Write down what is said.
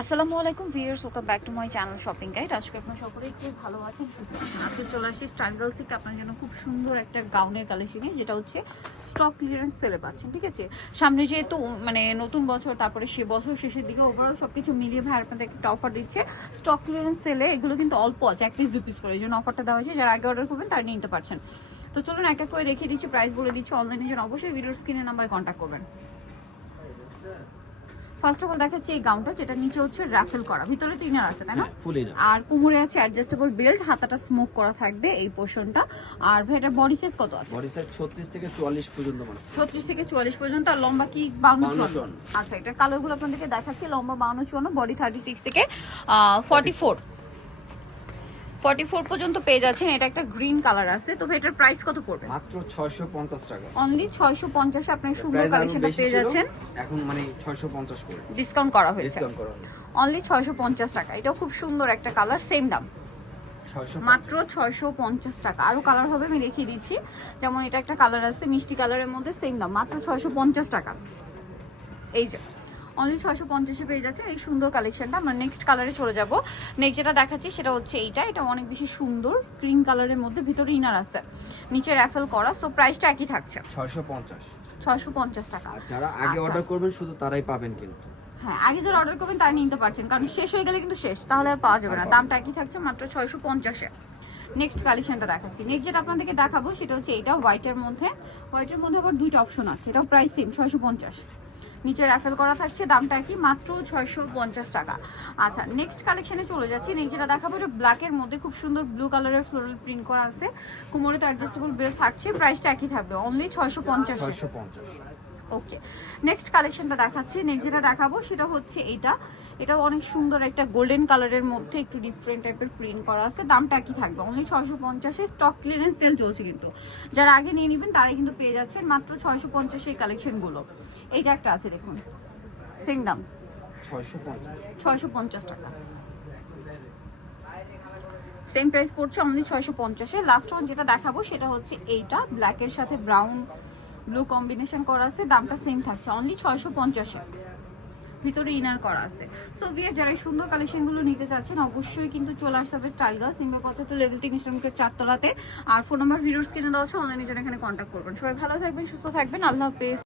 আসসালামু আলাইকুম viewers, welcome back to my channel shopping guide. আজকে আপনারা সকলেই খুব ভালো আছেন। আজকে চলে আসছি স্টাইল গার্লস থেকে আপনার জন্য খুব সুন্দর একটা গাউনের কালেকশনে, যেটা হচ্ছে স্টক ক্লিয়ারেন্স সেলে পাচ্ছেন। ঠিক আছে, সামনে যেহেতু মানে নতুন বছর, তারপরে সে বছর শেষের দিকে ওভারঅল সবকিছু মিলিয়ে ভাই আপনাদের একটা অফার দিচ্ছে স্টক ক্লিয়ারেন্স সেলে। এগুলো কিন্তু অল্প আছে, 1 পিস 2 পিস করে, এই জন্য অফারটা দেওয়া হয়েছে। যারা আগে অর্ডার করবেন তারা নিতে পারছেন। তো চলুন এক এক করে দেখিয়ে দিচ্ছি, প্রাইস বলে দিচ্ছি। অনলাইনে জন্য অবশ্যই ভিডিওর স্ক্রিনের নাম্বারে কন্ট্যাক্ট করবেন। ফার্স্ট অফ অল দেখাচ্ছি এই গাউনটা, যেটা নিচে হচ্ছে রাফেল করা, ভিতরে তো ইনার আছে তাই না? আর কোমরে আছে অ্যাডজাস্টেবল বেল্ট, হাতাটা স্মোক করা থাকবে এই পোরশনটা। আর ভাই এটা বডি সাইজ কত আছে? বডি সাইজ 36 থেকে 44 পর্যন্ত, মানে 36 থেকে 44 পর্যন্ত। আর লম্বা কি 52-54? আচ্ছা, এটা কালারগুলো আপনাদেরকে দেখাচ্ছি। লম্বা 52-54, বডি 36 থেকে 44 পর্যন্ত পেয়ে যাচ্ছেন। এটা একটা গ্রিন কালার আছে। তো এটার প্রাইস কত পড়বে? মাত্র 650 টাকা। অনলি 650 এ আপনি সুন্দর কালেকশনটা পেয়ে যাচ্ছেন। এখন মানে 650 করে ডিসকাউন্ট করা হয়েছে। ডিসকাউন্ট করা হয়েছে অনলি 650 টাকা। এটাও খুব সুন্দর একটা কালার, সেম দাম, মাত্র 650 টাকা। আরো কালার হবে, আমি দেখিয়ে দিচ্ছি। যেমন এটা একটা কালার আছে মিষ্টি কালারের মধ্যে, সেম দাম, মাত্র 650 টাকা। এই যে অনলি 650-এ পেয়ে যাচ্ছেন এই সুন্দর কালেকশনটা। আমরা নেক্সট কালারে চলে যাব। নেক্সট যেটা দেখাচ্ছি সেটা হচ্ছে এইটা। এটা অনেক বেশি সুন্দর, ক্রিম কালারের মধ্যে, ভিতরে ইনার আছে, নিচে র্যাফেল করা। সো প্রাইসটা একই থাকছে 650 টাকা। যারা আগে অর্ডার করবেন শুধু তারাই পাবেন কিন্তু। হ্যাঁ, আগে যারা অর্ডার করবেন তারা নিতে পারছেন, কারণ শেষ হয়ে গেলে কিন্তু শেষ, তাহলে আর পাওয়া যাবে না। দামটা একই থাকছে, মাত্র 650-এ। নেক্সট কালেকশনটা দেখাচ্ছি। নেক্সট যেটা আপনাদেরকে দেখাবো সেটা হচ্ছে এইটা, হোয়াইটের মধ্যে। হোয়াইটের মধ্যে আবার দুইটা অপশন আছে। এটাও প্রাইস সেম 650, নিচে র্যাফেল করা থাকছে, দামটা কি মাত্র 650 টাকা। আচ্ছা, নেক্সট কালেকশনে চলে যাচ্ছি। নেক্সট যেটা দেখাবো এটা ব্ল্যাকের মধ্যে, খুব সুন্দর ব্লু কালারের ফ্লোরাল প্রিন্ট করা আছে, কোমরে তো অ্যাডজাস্টেবল বেল্ট থাকছে, প্রাইসটা একই থাকবে অনলি 650। ওকে, নেক্সট কালেকশনটা দেখাচ্ছি। নেক্সট যেটা দেখাবো সেটা হচ্ছে এইটা। এটাও অনেক সুন্দর একটা গোল্ডেন কালারের মধ্যে, একটু ডিফারেন্ট টাইপের প্রিন্ট করা আছে, দামটা কি থাকবে অনলি 650-এ। স্টক ক্লিয়ারেন্স সেল চলছে কিন্তু, যারা আগে নিয়ে নেবেন তারাই কিন্তু পেয়ে যাচ্ছেন মাত্র 650 এই কালেকশনগুলো। এইটা একটা আছে দেখুন, সেম দাম 650 টাকা, সেম প্রাইস পড়ছে অনলি 650-এ। লাস্ট ওয়ান যেটা দেখাবো সেটা হচ্ছে এইটা, ব্ল্যাকের সাথে ব্রাউন ব্লু কম্বিনেশন করা আছে, দামটা সেম থাকছে অনলি 650-এ, ভিতরে ইনার করা আছে। সো ভিউয়ার, যারা এই সুন্দর কালেকশনগুলো নিতে চাচ্ছেন অবশ্যই কিন্তু চলে আসতে হবে স্টাইল গার্লস, সিম্বা 75 লেভেল 3 ইসলামিকের 4 তলাতে। আর ফোন নাম্বার ভিডিওর স্ক্রিনে দেওয়া আছে, অনলাইনে যারা এখানে কন্ট্যাক্ট করবেন। সবাই ভালো থাকবেন, সুস্থ থাকবেন, আল্লাহ হাফেজ।